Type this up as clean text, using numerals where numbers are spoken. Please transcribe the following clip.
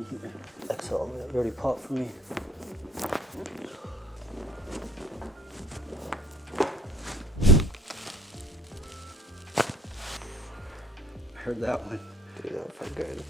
in here. That's all that already popped for me. I heard that one. Dude, that felt good.